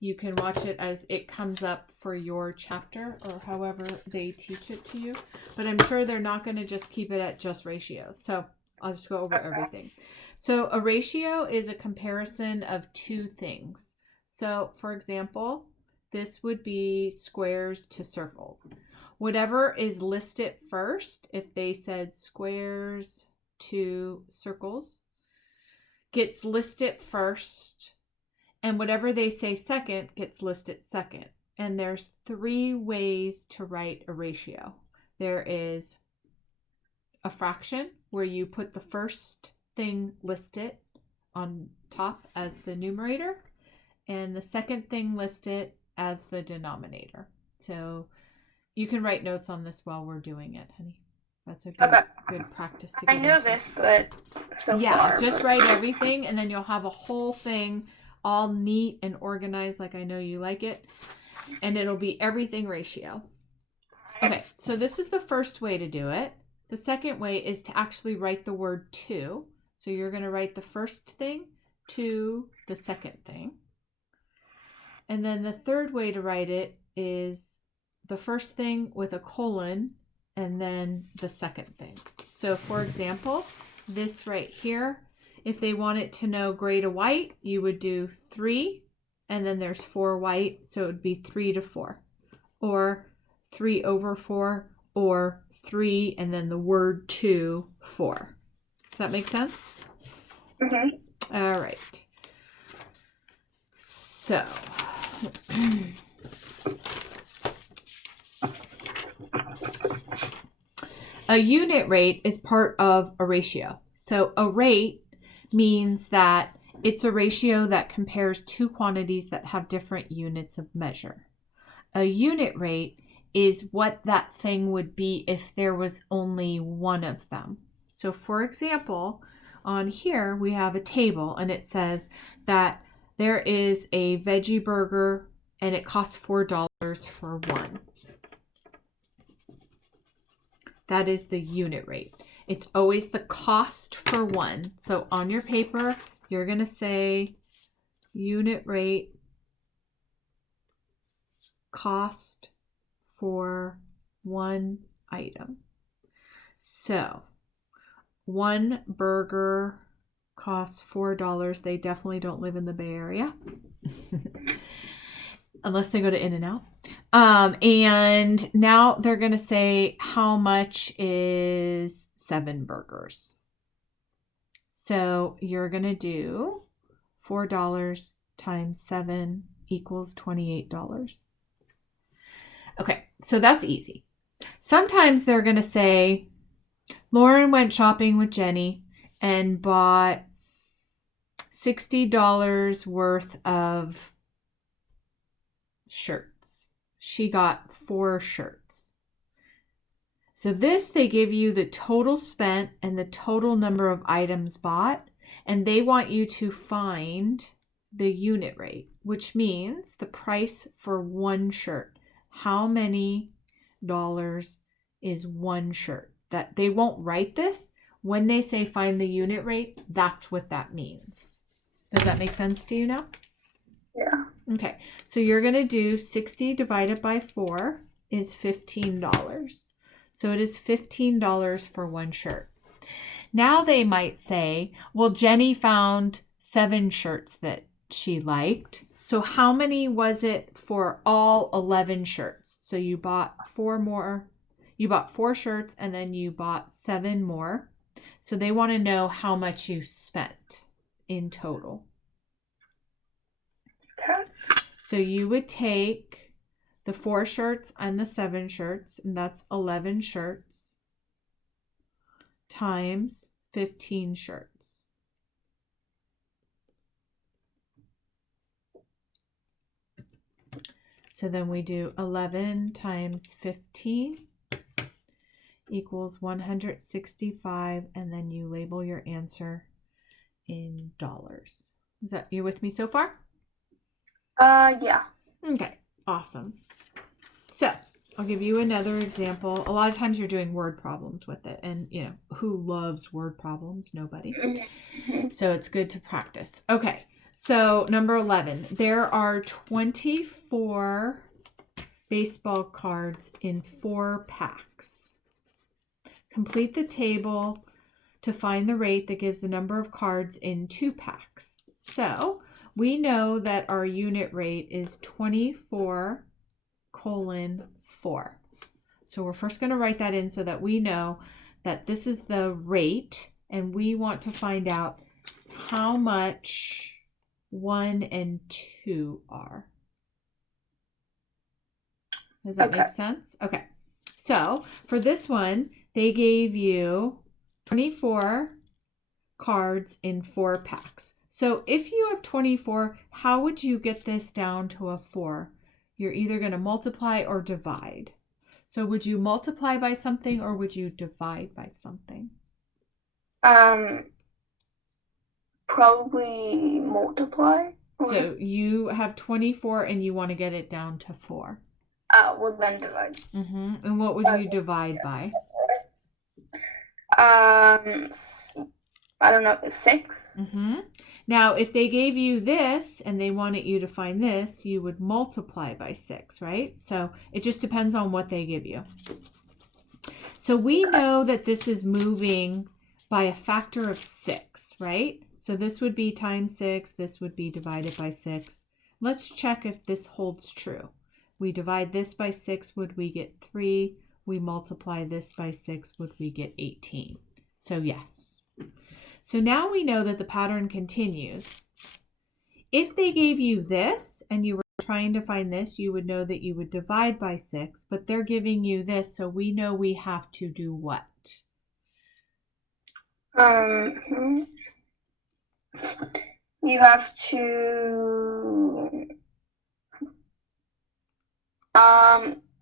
You can watch it as it comes up for your chapter or however they teach it to you. But I'm sure they're not going to just keep it at just ratios. So I'll just go over everything. So a ratio is a comparison of two things. So for example, this would be squares to circles. Whatever is listed first, if they said squares to circles, gets listed first, and whatever they say second gets listed second. And there's 3 ways to write a ratio. There is a fraction where you put the first thing listed on top as the numerator and the second thing listed as the denominator. So you can write notes on this while we're doing it, honey. That's a good practice to get I know into. this, but so yeah, far. Just write everything, and then you'll have a whole thing all neat and organized like I know you like it. And it'll be everything ratio. Okay, so this is the first way to do it. The second way is to actually write the word to. So you're going to write the first thing to the second thing. And then the third way to write it is the first thing with a colon and then the second thing. So for example, this right here, if they wanted to know gray to white, you would do 3 and then there's 4 white, so it would be 3 to 4. Or 3 over 4, or 3 and then the word to 4. Does that make sense? Mm-hmm. All right. So a unit rate is part of a ratio. So a rate means that it's a ratio that compares two quantities that have different units of measure. A unit rate is what that thing would be if there was only one of them. So for example, on here we have a table and it says that there is a veggie burger and it costs $4 for one. That is the unit rate. It's always the cost for one. So on your paper, you're going to say unit rate, cost for one item. So one burger costs $4. They definitely don't live in the Bay Area. Unless they go to In-N-Out. And now they're going to say how much is 7 burgers. So you're going to do $4 times 7 equals $28. Okay, so that's easy. Sometimes they're going to say, Lauren went shopping with Jenny and bought $60 worth of shirts. She got 4 shirts. So this, they give you the total spent and the total number of items bought, and they want you to find the unit rate, which means the price for one shirt. How many dollars is one shirt? That they won't write this. When they say find the unit rate, that's what that means. Does that make sense to you now? Yeah. Okay, so you're going to do 60 divided by 4 is $15. So it is $15 for one shirt. Now they might say, well, Jenny found 7 shirts that she liked. So how many was it for all 11 shirts? So you bought 4 more. You bought 4 shirts and then you bought 7 more. So they want to know how much you spent in total. Okay. So you would take the 4 shirts and the 7 shirts, and that's 11 shirts, times 15 shirts. So then we do 11 times 15 equals 165, and then you label your answer in dollars. Is that you with me so far? Yeah. Okay, awesome. So I'll give you another example. A lot of times you're doing word problems with it, and you know, who loves word problems? Nobody. So it's good to practice. Okay, So number 11, there are 24 baseball cards in 4 packs. Complete the table to find the rate that gives the number of cards in 2 packs. So we know that our unit rate is 24 colon 4. So we're first going to write that in so that we know that this is the rate, and we want to find out how much 1 and 2 are. Does that make sense? Okay. So for this one, they gave you 24 cards in 4 packs. So if you have 24, how would you get this down to a 4? You're either going to multiply or divide. So would you multiply by something or would you divide by something? Probably multiply. So you have 24 and you want to get it down to 4. Well then divide. And what would you divide by? I don't know, 6. Now, if they gave you this and they wanted you to find this, you would multiply by 6, right? So it just depends on what they give you. So we know that this is moving by a factor of 6, right? So this would be times 6. This would be divided by 6. Let's check if this holds true. We divide this by 6, would we get 3? We multiply this by 6, would we get 18? So yes. So now we know that the pattern continues. If they gave you this and you were trying to find this, you would know that you would divide by 6, but they're giving you this, so we know we have to do what? You have to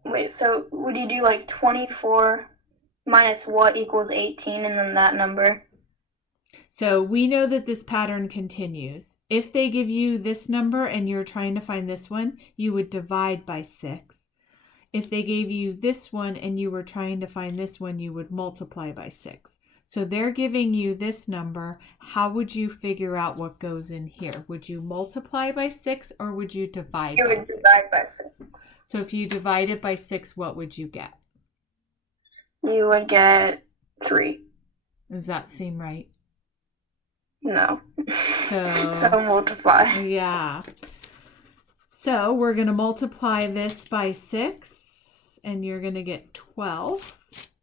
wait, so would you do like 24 minus what equals 18 and then that number? So we know that this pattern continues. If they give you this number and you're trying to find this one, you would divide by 6. If they gave you this one and you were trying to find this one, you would multiply by 6. So they're giving you this number. How would you figure out what goes in here? Would you multiply by 6 or would you divide by 6? You would divide by 6. So if you divide it by 6, what would you get? You would get 3. Does that seem right? No. So multiply. Yeah. So we're going to multiply this by 6 and you're going to get 12.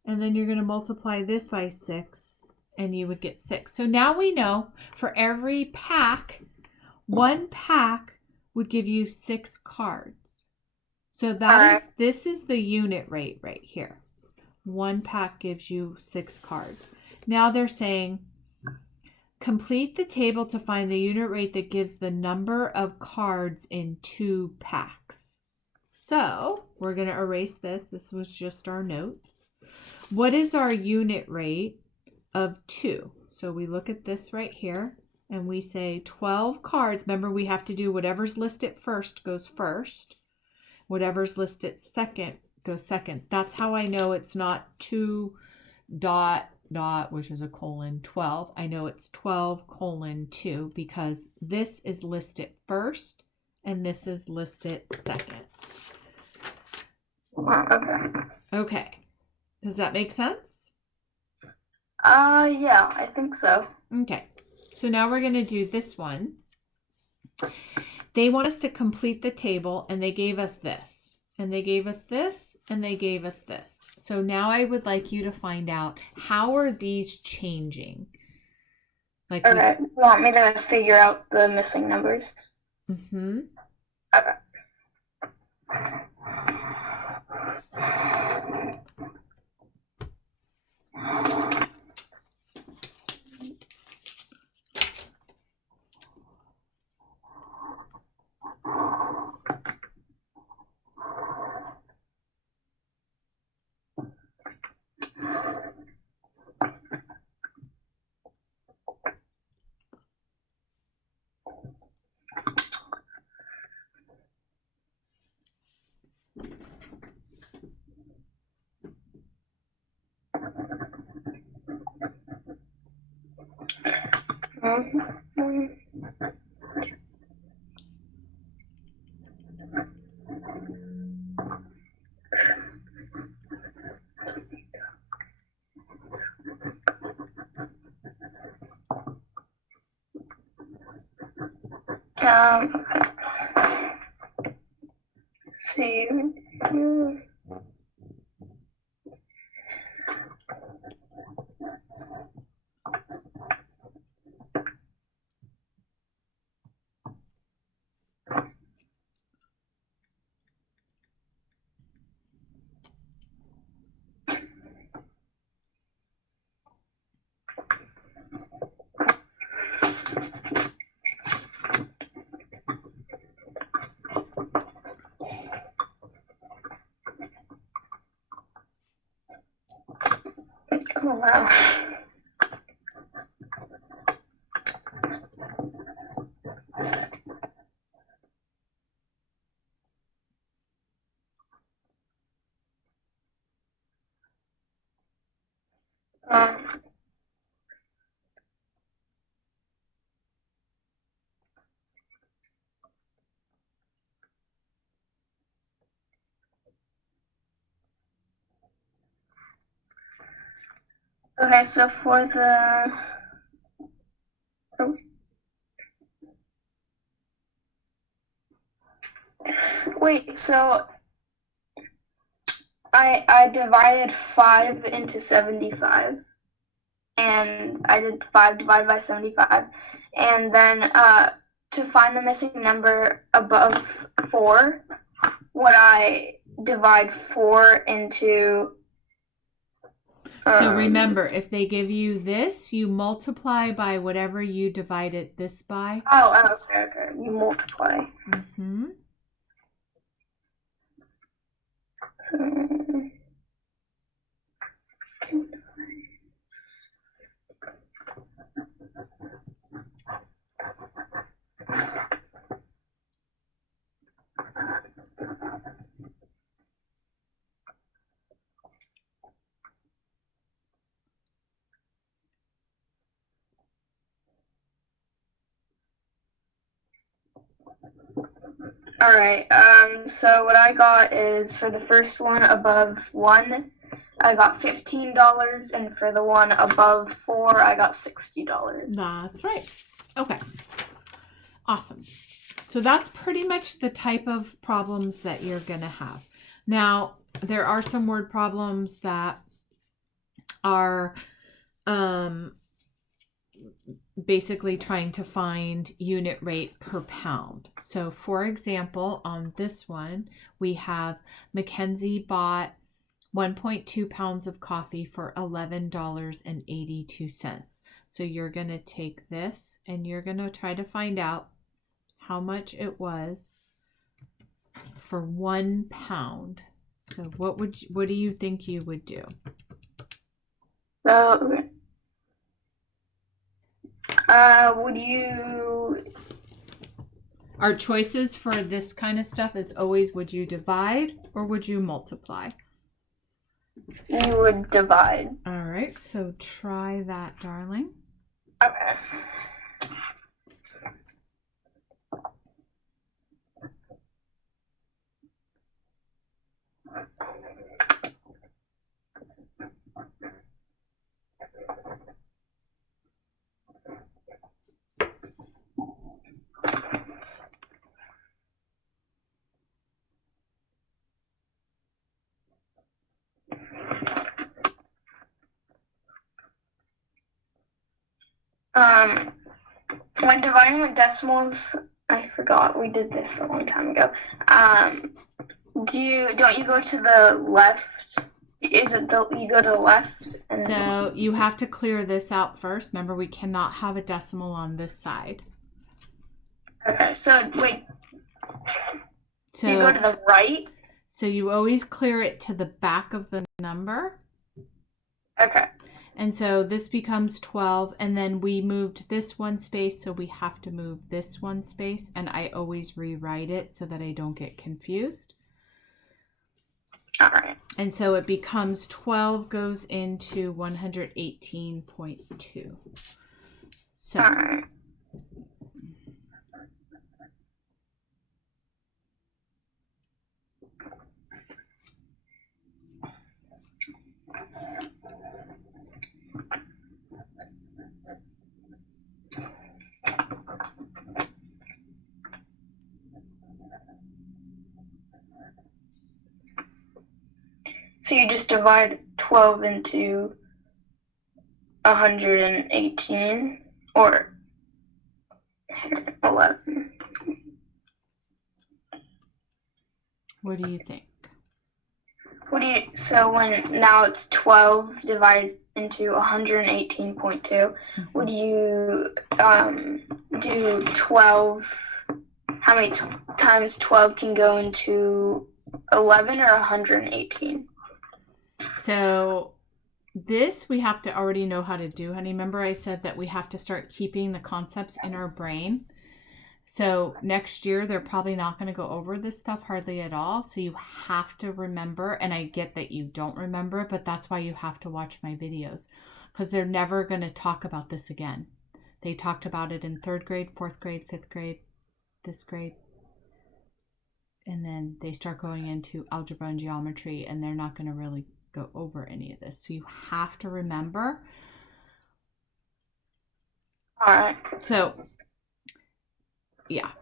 And then you're going to multiply this by 6 and you would get 6. So now we know for every pack, 1 pack would give you 6 cards. So this is the unit rate right here. 1 pack gives you 6 cards. Now they're saying, complete the table to find the unit rate that gives the number of cards in 2 packs. So we're going to erase this. This was just our notes. What is our unit rate of 2? So we look at this right here and we say 12 cards. Remember, we have to do whatever's listed first goes first. Whatever's listed second goes second. That's how I know it's not 2 dot dot, which is a colon 12. I know it's 12 colon 2 because this is listed first and this is listed second. Okay. Okay. Does that make sense? Yeah, I think so. Okay. So now we're going to do this one. They want us to complete the table and they gave us this. And they gave us this and they gave us this. So now I would like you to find out, how are these changing? Like okay. You want me to figure out the missing numbers? Mm-hmm. Okay. See. Oh, wow. Um, okay, so for the... Oh. Wait, so I divided 5 into 75, and I did 5 divided by 75, and then to find the missing number above 4, would I divide 4 into... So remember, if they give you this, you multiply by whatever you divided this by. Okay. You multiply. Mm-hmm. So... Alright, so what I got is for the first one above 1, I got $15, and for the one above 4, I got $60. That's right. Okay. Awesome. So that's pretty much the type of problems that you're going to have. Now, there are some word problems that are basically trying to find unit rate per pound. So for example, on this one, we have Mackenzie bought 1.2 pounds of coffee for $11.82. So you're going to take this and you're going to try to find out how much it was for 1 pound. So what do you think you would do? So, would you... Our choices for this kind of stuff is always, would you divide or would you multiply? You would divide. All right, so try that, darling. Okay. When dividing with decimals, I forgot we did this a long time ago. Don't you go to the left? You go to the left? So you have to clear this out first. Remember, we cannot have a decimal on this side. Okay, so wait. So you go to the right? So you always clear it to the back of the number. Okay. And so this becomes 12, and then we moved this one space, so we have to move this one space, and I always rewrite it so that I don't get confused. All right. And so it becomes 12 goes into 118.2. So, all right. So you just divide 12 into 118 or 11. What do you think? So when now it's 12 divided into 118.2, would you do 12? How many times 12 can go into 11 or 118? So this we have to already know how to do, honey. Remember I said that we have to start keeping the concepts in our brain. So next year, they're probably not going to go over this stuff hardly at all. So you have to remember, and I get that you don't remember it, but that's why you have to watch my videos, because they're never going to talk about this again. They talked about it in 3rd grade, 4th grade, 5th grade, this grade. And then they start going into algebra and geometry, and they're not going to really go over any of this. So you have to remember. All right. So yeah.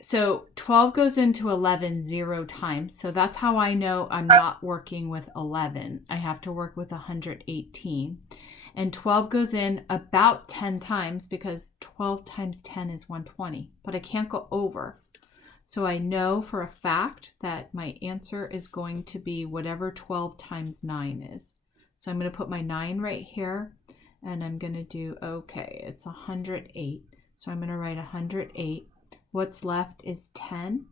So 12 goes into 11 0 times. So that's how I know I'm not working with 11. I have to work with 118. And 12 goes in about 10 times because 12 times 10 is 120. But I can't go over. So I know for a fact that my answer is going to be whatever 12 times 9 is. So I'm going to put my 9 right here. And I'm going to do, okay, it's 108. So I'm going to write 108. What's left is 10.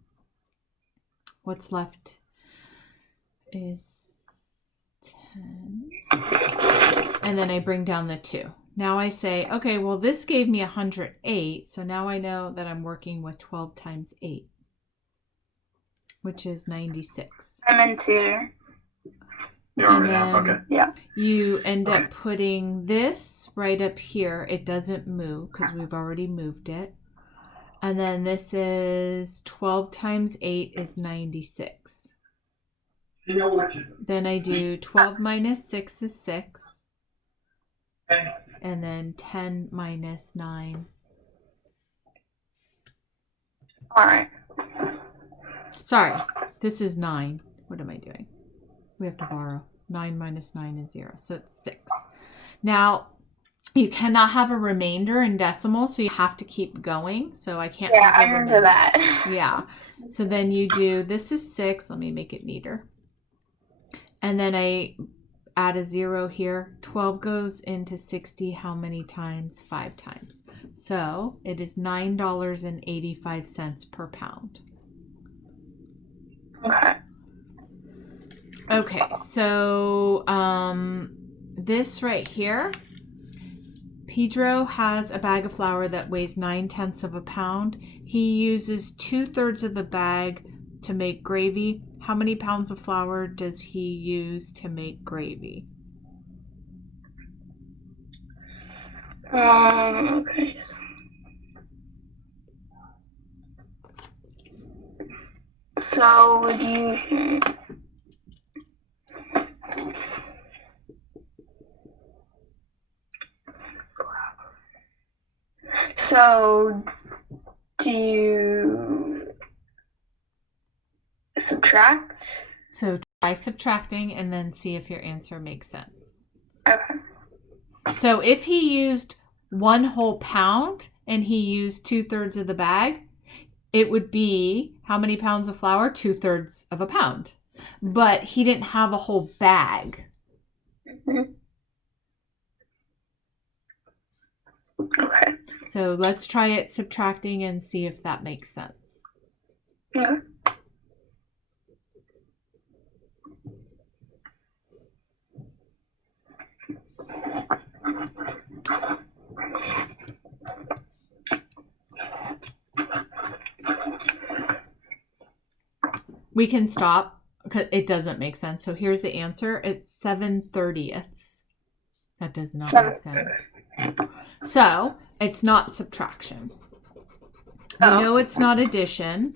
What's left is 10. And then I bring down the 2. Now I say, okay, well, this gave me 108. So now I know that I'm working with 12 times 8, which is 96. I'm into. You already have, okay. Yeah. You end up putting this right up here. It doesn't move because we've already moved it. And then this is 12 times 8 is 96. Then I do 12 minus 6 is 6. And then 10 minus 9. All right. Sorry, this is 9. What am I doing? We have to borrow. 9 minus 9 is 0. So it's 6. Now, you cannot have a remainder in decimal, so you have to keep going. So I can't. Yeah, I remember that. Yeah. So then you do, this is 6. Let me make it neater. And then I add a 0 here. 12 goes into 60 how many times? 5 times. So it is $9.85 per pound. Okay. Okay, so this right here, Pedro has a bag of flour that weighs 9/10 of a pound. He uses 2/3 of the bag to make gravy. How many pounds of flour does he use to make gravy? Okay. So would you? So, do you subtract? So try subtracting and then see if your answer makes sense. Okay. So if he used 1 whole pound and he used 2/3 of the bag, it would be how many pounds of flour? 2/3 of a pound. But he didn't have a whole bag. Mm-hmm. Okay. So let's try it subtracting and see if that makes sense. Yeah. We can stop because it doesn't make sense. So here's the answer. It's 7/30ths. That does not make sense. So it's not subtraction. We know it's not addition.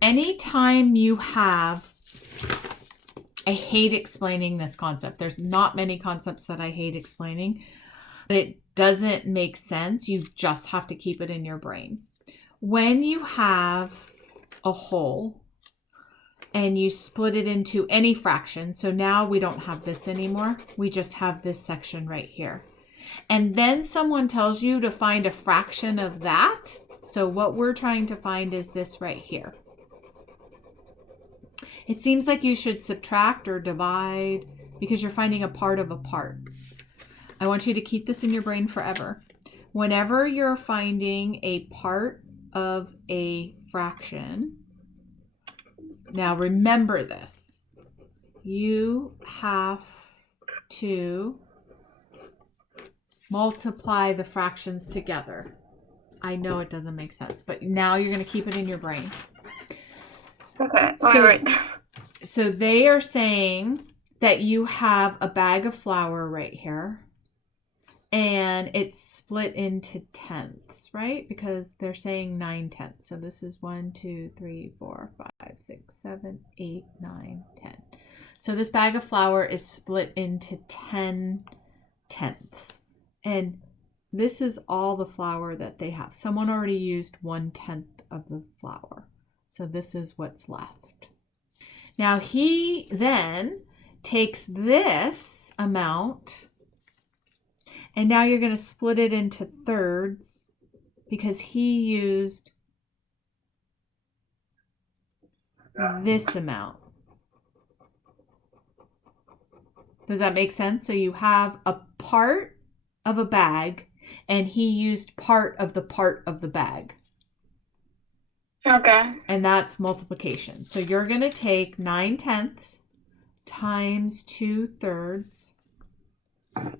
Anytime you have, I hate explaining this concept. There's not many concepts that I hate explaining, but it doesn't make sense. You just have to keep it in your brain. When you have a whole, and you split it into any fraction. So now we don't have this anymore. We just have this section right here. And then someone tells you to find a fraction of that. So what we're trying to find is this right here. It seems like you should subtract or divide because you're finding a part of a part. I want you to keep this in your brain forever. Whenever you're finding a part of a fraction, now remember this, you have to multiply the fractions together. I know it doesn't make sense, but now you're going to keep it in your brain. Okay, all right. So they are saying that you have a bag of flour right here, and it's split into tenths, right? Because they're saying 9/10. So this is 1, 2, 3, 4, 5, 6, 7, 8, 9, 10. So this bag of flour is split into 10 tenths. And this is all the flour that they have. Someone already used 1/10 of the flour. So this is what's left. Now he then takes this amount, and now you're going to split it into thirds because he used this amount. Does that make sense? So you have a part of a bag, and he used part of the bag. Okay. And that's multiplication. So you're going to take 9/10 times 2/3,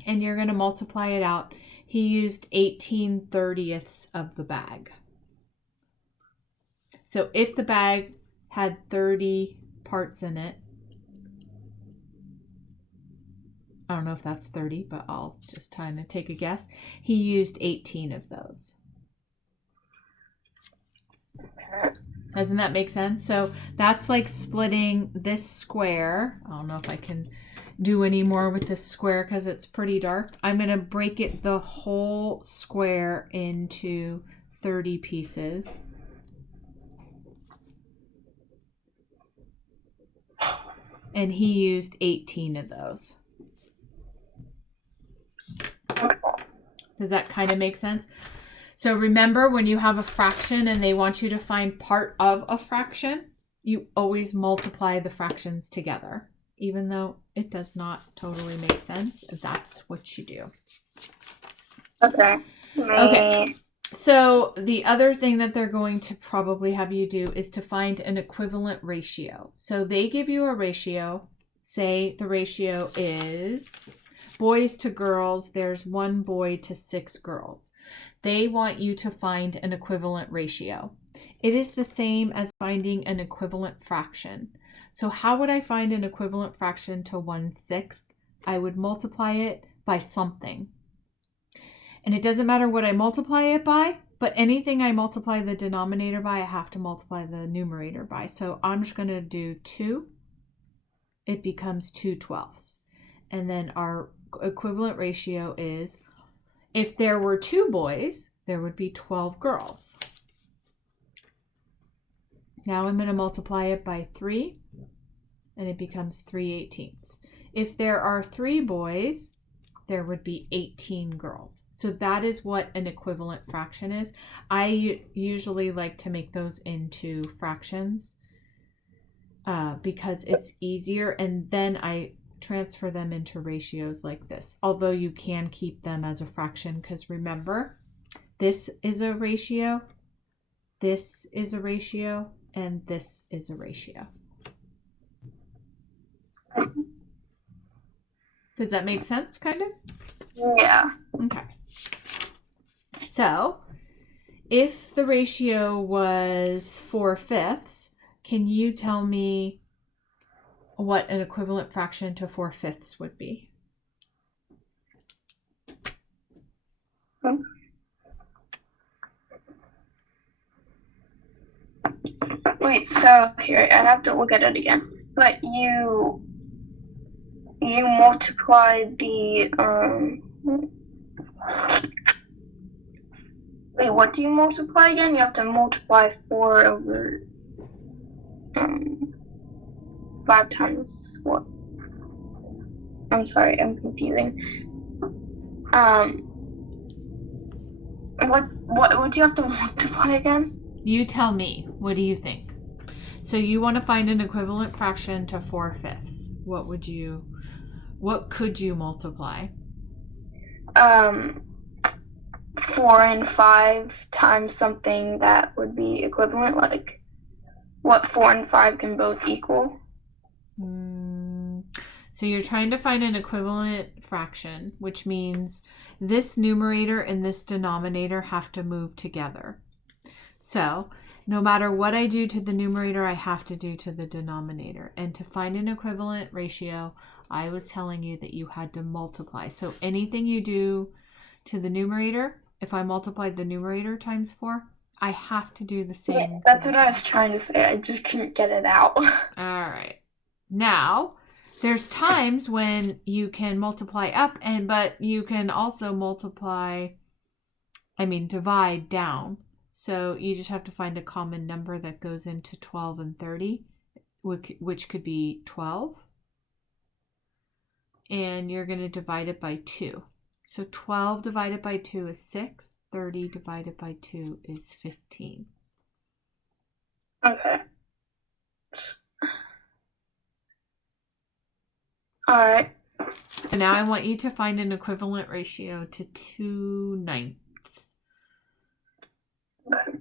and you're going to multiply it out. He used 18/30 of the bag. So if the bag had 30 parts in it, I don't know if that's 30, but I'll just kind of take a guess. He used 18 of those. Doesn't that make sense? So that's like splitting this square. I don't know if I can do any more with this square because it's pretty dark. I'm going to break it the whole square into 30 pieces. And he used 18 of those. Does that kind of make sense? So remember, when you have a fraction and they want you to find part of a fraction, you always multiply the fractions together. Even though it does not totally make sense, that's what you do. Okay. Okay. So the other thing that they're going to probably have you do is to find an equivalent ratio. So they give you a ratio. Say the ratio is boys to girls. There's 1 boy to 6 girls. They want you to find an equivalent ratio. It is the same as finding an equivalent fraction. So how would I find an equivalent fraction to 1/6? I would multiply it by something. And it doesn't matter what I multiply it by, but anything I multiply the denominator by, I have to multiply the numerator by. So I'm just going to do 2. It becomes 2/12. And then our equivalent ratio is, if there were 2 boys, there would be 12 girls. Now I'm going to multiply it by 3, and it becomes 3/18. If there are 3 boys, there would be 18 girls. So that is what an equivalent fraction is. I usually like to make those into fractions because it's easier, and then I transfer them into ratios like this. Although you can keep them as a fraction, because remember, this is a ratio, this is a ratio, and this is a ratio. Does that make sense, kind of? Yeah. Okay. So, if the ratio was 4/5, can you tell me what an equivalent fraction to 4/5 would be? Wait, so here, I have to look at it again. But you multiplied the, wait, what do you multiply again? You have to multiply 4 over, 5 times what? I'm sorry, I'm confusing. What do you have to multiply again? You tell me. What do you think? So you want to find an equivalent fraction to 4/5. What could you multiply? 4 and 5 times something that would be equivalent, like what 4 and 5 can both equal. So you're trying to find an equivalent fraction, which means this numerator and this denominator have to move together. So no matter what I do to the numerator, I have to do to the denominator. And to find an equivalent ratio, I was telling you that you had to multiply. So anything you do to the numerator, if I multiplied the numerator times 4, I have to do the same. Yeah, that's what I was trying to say. I just couldn't get it out. All right. Now, there's times when you can multiply up, but you can also divide down. So you just have to find a common number that goes into 12 and 30, which could be 12. And you're going to divide it by 2. So 12 divided by 2 is 6. 30 divided by 2 is 15. Okay. All right. So now I want you to find an equivalent ratio to 2/9. Okay.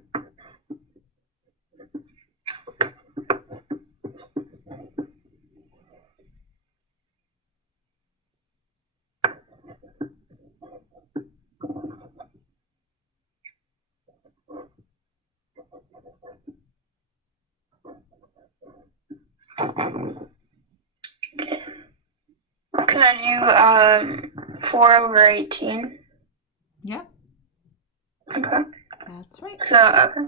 Can I do 4/18? Yeah, Okay. that's right. So, okay.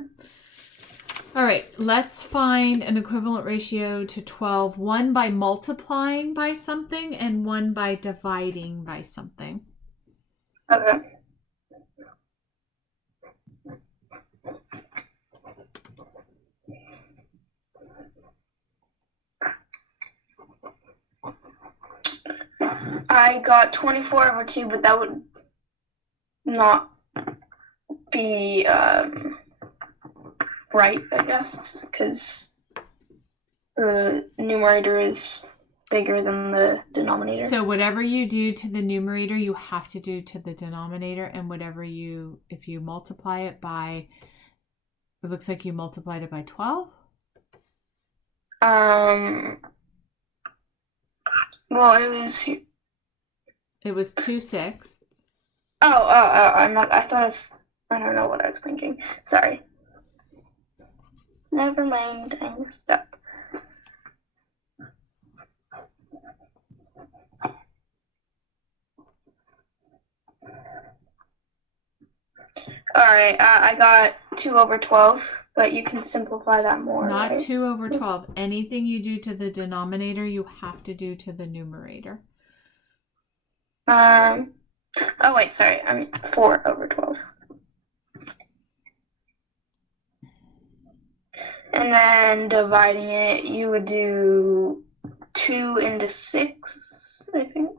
All right, let's find an equivalent ratio to 12, one by multiplying by something and one by dividing by something. Okay. I got 24/2, but that would not be right, I guess, because the numerator is bigger than the denominator. So whatever you do to the numerator, you have to do to the denominator, and if you multiply it by, it looks like you multiplied it by 12? Well, It was 2/6. I'm not, I don't know what I was thinking. Sorry. Never mind, I messed up. Alright, I got 2/12, but you can simplify that more. Not right? 2/12. Anything you do to the denominator, you have to do to the numerator. Oh wait, sorry. I mean 4/12. And then dividing it, you would do 2 into 6, I think.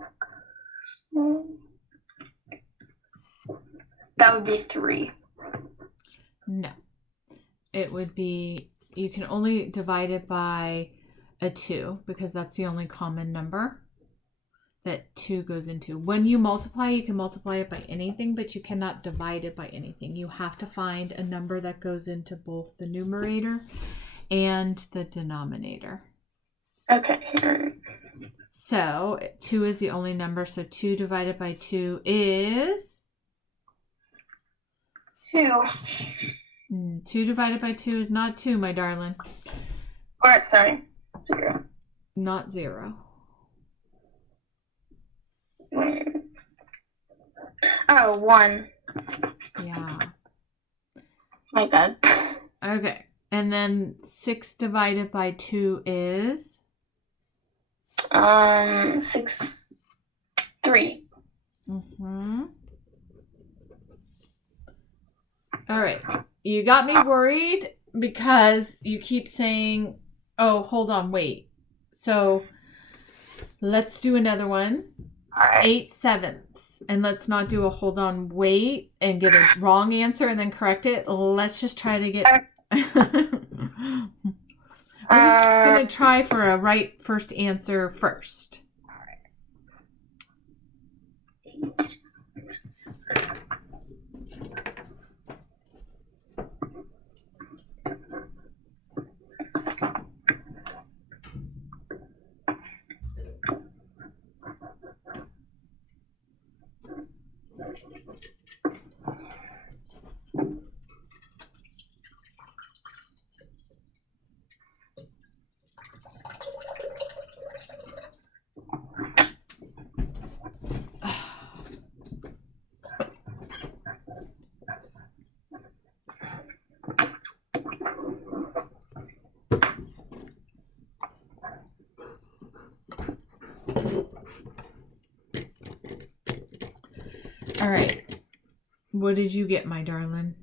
That would be 3. No. It would be, you can only divide it by a 2 because that's the only common number that 2 goes into. When you multiply, you can multiply it by anything, but you cannot divide it by anything. You have to find a number that goes into both the numerator and the denominator. Okay. So 2 is the only number, so 2 divided by 2 is 2. 2 divided by 2 is not 2, my darling. Alright, sorry. 0. Not 0. Oh, 1. Yeah. My bad. Okay. And then 6 divided by 2 is 6, 3. All right. You got me worried because you keep saying, oh, hold on, wait. So let's do another one. All right. 8/7. And let's not do a hold on, wait, and get a wrong answer and then correct it. Let's just try to get... We're just going to try for a right first answer first. All right. 8. All right. What did you get, my darling?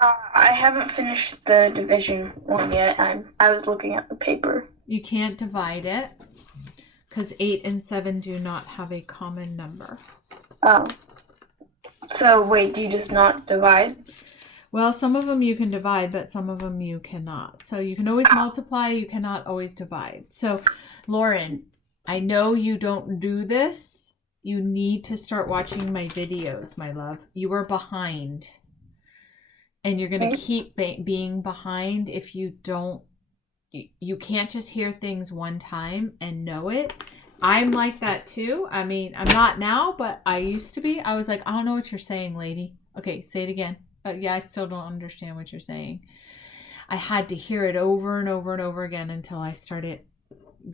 I haven't finished the division one yet. I was looking at the paper. You can't divide it because 8 and 7 do not have a common number. Oh. So wait, do you just not divide? Well, some of them you can divide, but some of them you cannot. So you can always multiply, you cannot always divide. So, Lauren, I know you don't do this. You need to start watching my videos, my love. You are behind. And you're going to keep being behind if you don't. You can't just hear things one time and know it. I'm like that too. I mean, I'm not now, but I used to be. I was like, I don't know what you're saying, lady. Okay, say it again. Yeah, I still don't understand what you're saying. I had to hear it over and over and over again until I started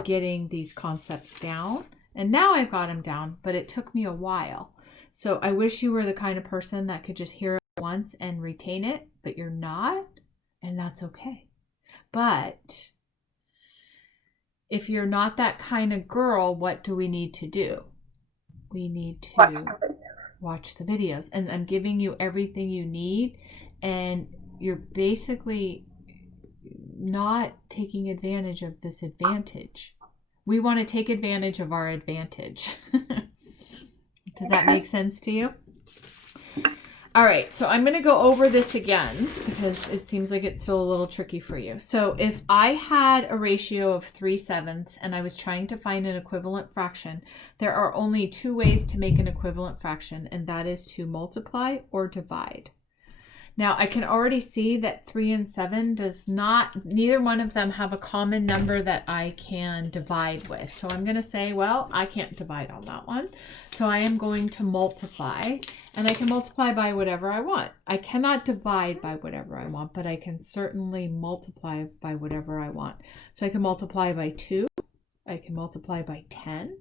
getting these concepts down. And now I've got them down, but it took me a while. So I wish you were the kind of person that could just hear it once and retain it, but you're not, and that's okay. But if you're not that kind of girl, what do we need to do? We need to watch the videos. And I'm giving you everything you need, and you're basically not taking advantage of this advantage. We want to take advantage of our advantage. Does that make sense to you? All right, so I'm going to go over this again because it seems like it's still a little tricky for you. So if I had a ratio of 3/7 and I was trying to find an equivalent fraction, there are only two ways to make an equivalent fraction, and that is to multiply or divide. Now, I can already see that 3 and 7 neither one of them have a common number that I can divide with. So I'm going to say, well, I can't divide on that one. So I am going to multiply, and I can multiply by whatever I want. I cannot divide by whatever I want, but I can certainly multiply by whatever I want. So I can multiply by 2. I can multiply by 10.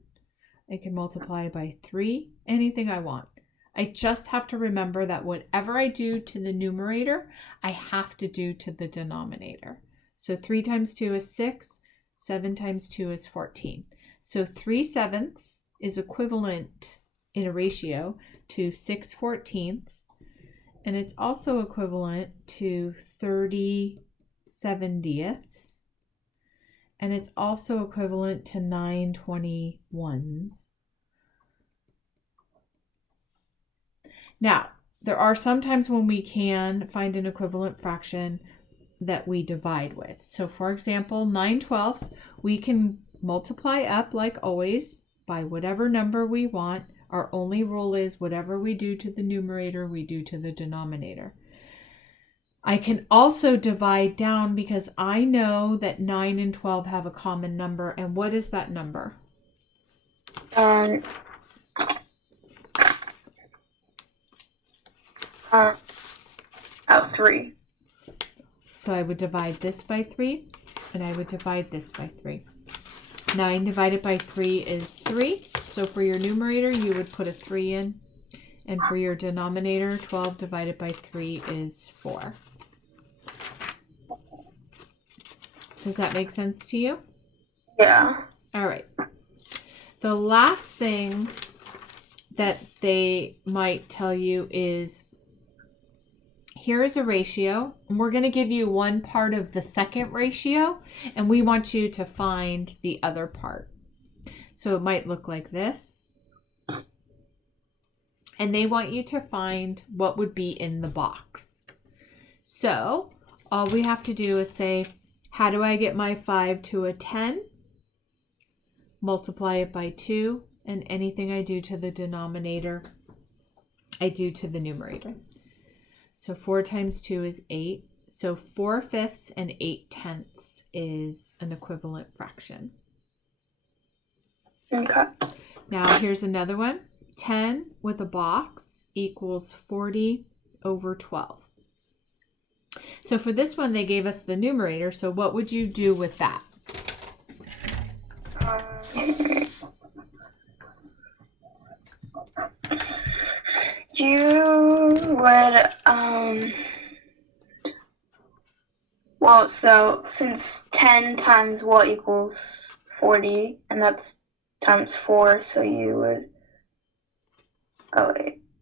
I can multiply by 3, anything I want. I just have to remember that whatever I do to the numerator, I have to do to the denominator. So 3 times 2 is 6, 7 times 2 is 14. So 3/7 is equivalent in a ratio to 6/14, and it's also equivalent to 30/70, and it's also equivalent to 9/21. Now, there are some times when we can find an equivalent fraction that we divide with. So for example, 9/12, we can multiply up like always by whatever number we want. Our only rule is whatever we do to the numerator, we do to the denominator. I can also divide down because I know that 9 and 12 have a common number. And what is that number? 3. So I would divide this by 3, and I would divide this by 3. 9 divided by 3 is 3. So for your numerator, you would put a 3 in. And for your denominator, 12 divided by 3 is 4. Does that make sense to you? Yeah. All right. The last thing that they might tell you is, here is a ratio, and we're going to give you one part of the second ratio, and we want you to find the other part. So it might look like this. And they want you to find what would be in the box. So all we have to do is say, how do I get my 5 to a 10? Multiply it by 2, and anything I do to the denominator, I do to the numerator. So 4 times 2 is 8. So 4/5 and 8/10 is an equivalent fraction. Okay. Now here's another one. 10 with a box equals 40 over 12. So for this one, they gave us the numerator. So what would you do with that? You would, well, so since 10 times what equals 40, and that's times 4, so you would,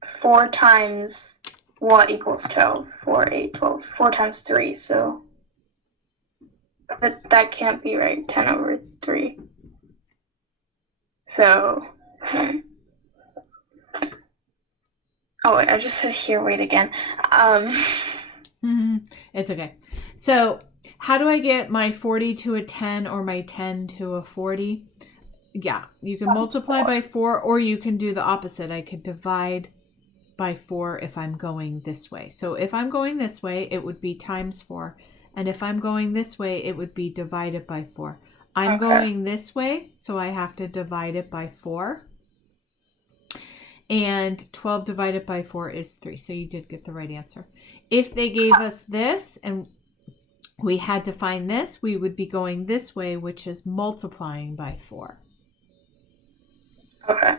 4 times what equals 12? 4, 8, 12. 4 times 3, so that can't be right. 10 over 3. So, oh wait, I just said here, wait again. It's okay. So how do I get my 40 to a 10 or my 10 to a 40? Yeah, you can multiply by 4, or you can do the opposite. I could divide by 4 if I'm going this way. So if I'm going this way, it would be times 4. And if I'm going this way, it would be divided by 4. I'm going this way, so I have to divide it by 4. And 12 divided by 4 is 3. So you did get the right answer. If they gave us this and we had to find this, we would be going this way, which is multiplying by 4. Okay.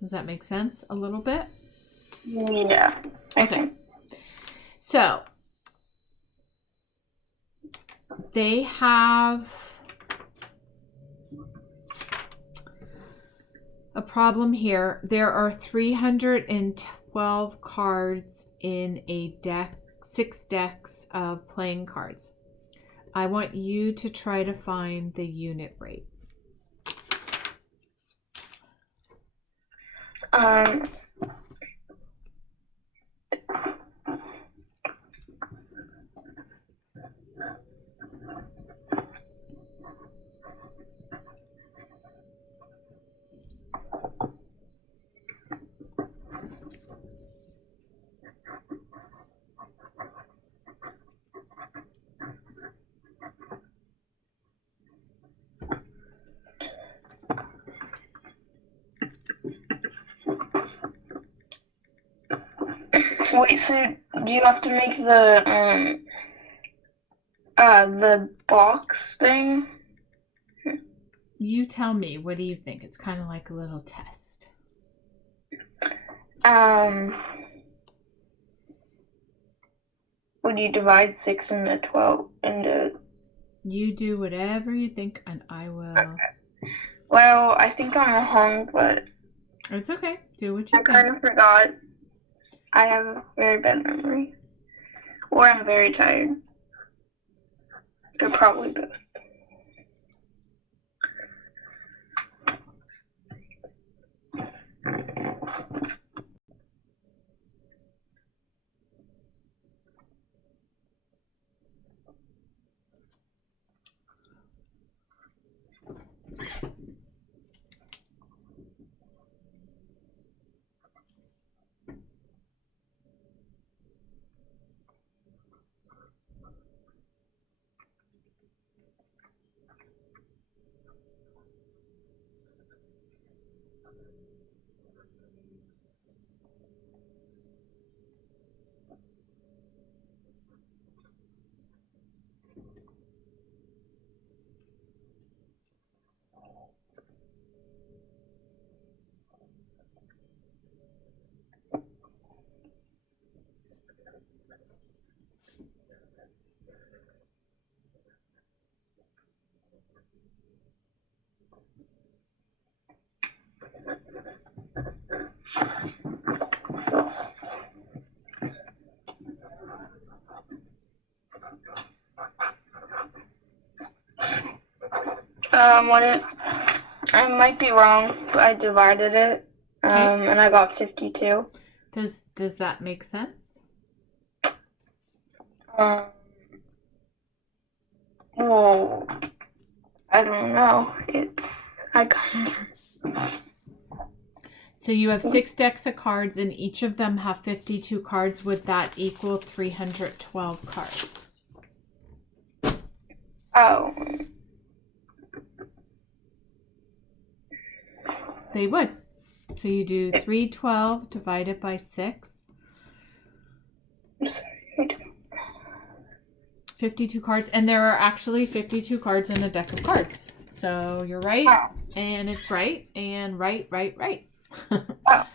Does that make sense a little bit? Yeah. Okay. So they have a problem here. There are 312 cards in a deck, 6 decks of playing cards. I want you to try to find the unit rate. Wait, so do you have to make the box thing? You tell me, what do you think? It's kind of like a little test. Would you divide 6 into 12 into... You do whatever you think, and I will. Well, I think I'm hung, but It's okay. Do what you I think. kind of forgot. I have a very bad memory. Or I'm very tired. Or probably both. I might be wrong, but I divided it, and I got 52. Does that make sense? Well, I don't know. So you have 6 decks of cards, and each of them have 52 cards. Would that equal 312 cards? Oh. They would. So you do 312 divided by 6. I'm sorry. 52 cards, and there are actually 52 cards in a deck of cards. So you're right, Oh. and it's right, and right. Oh.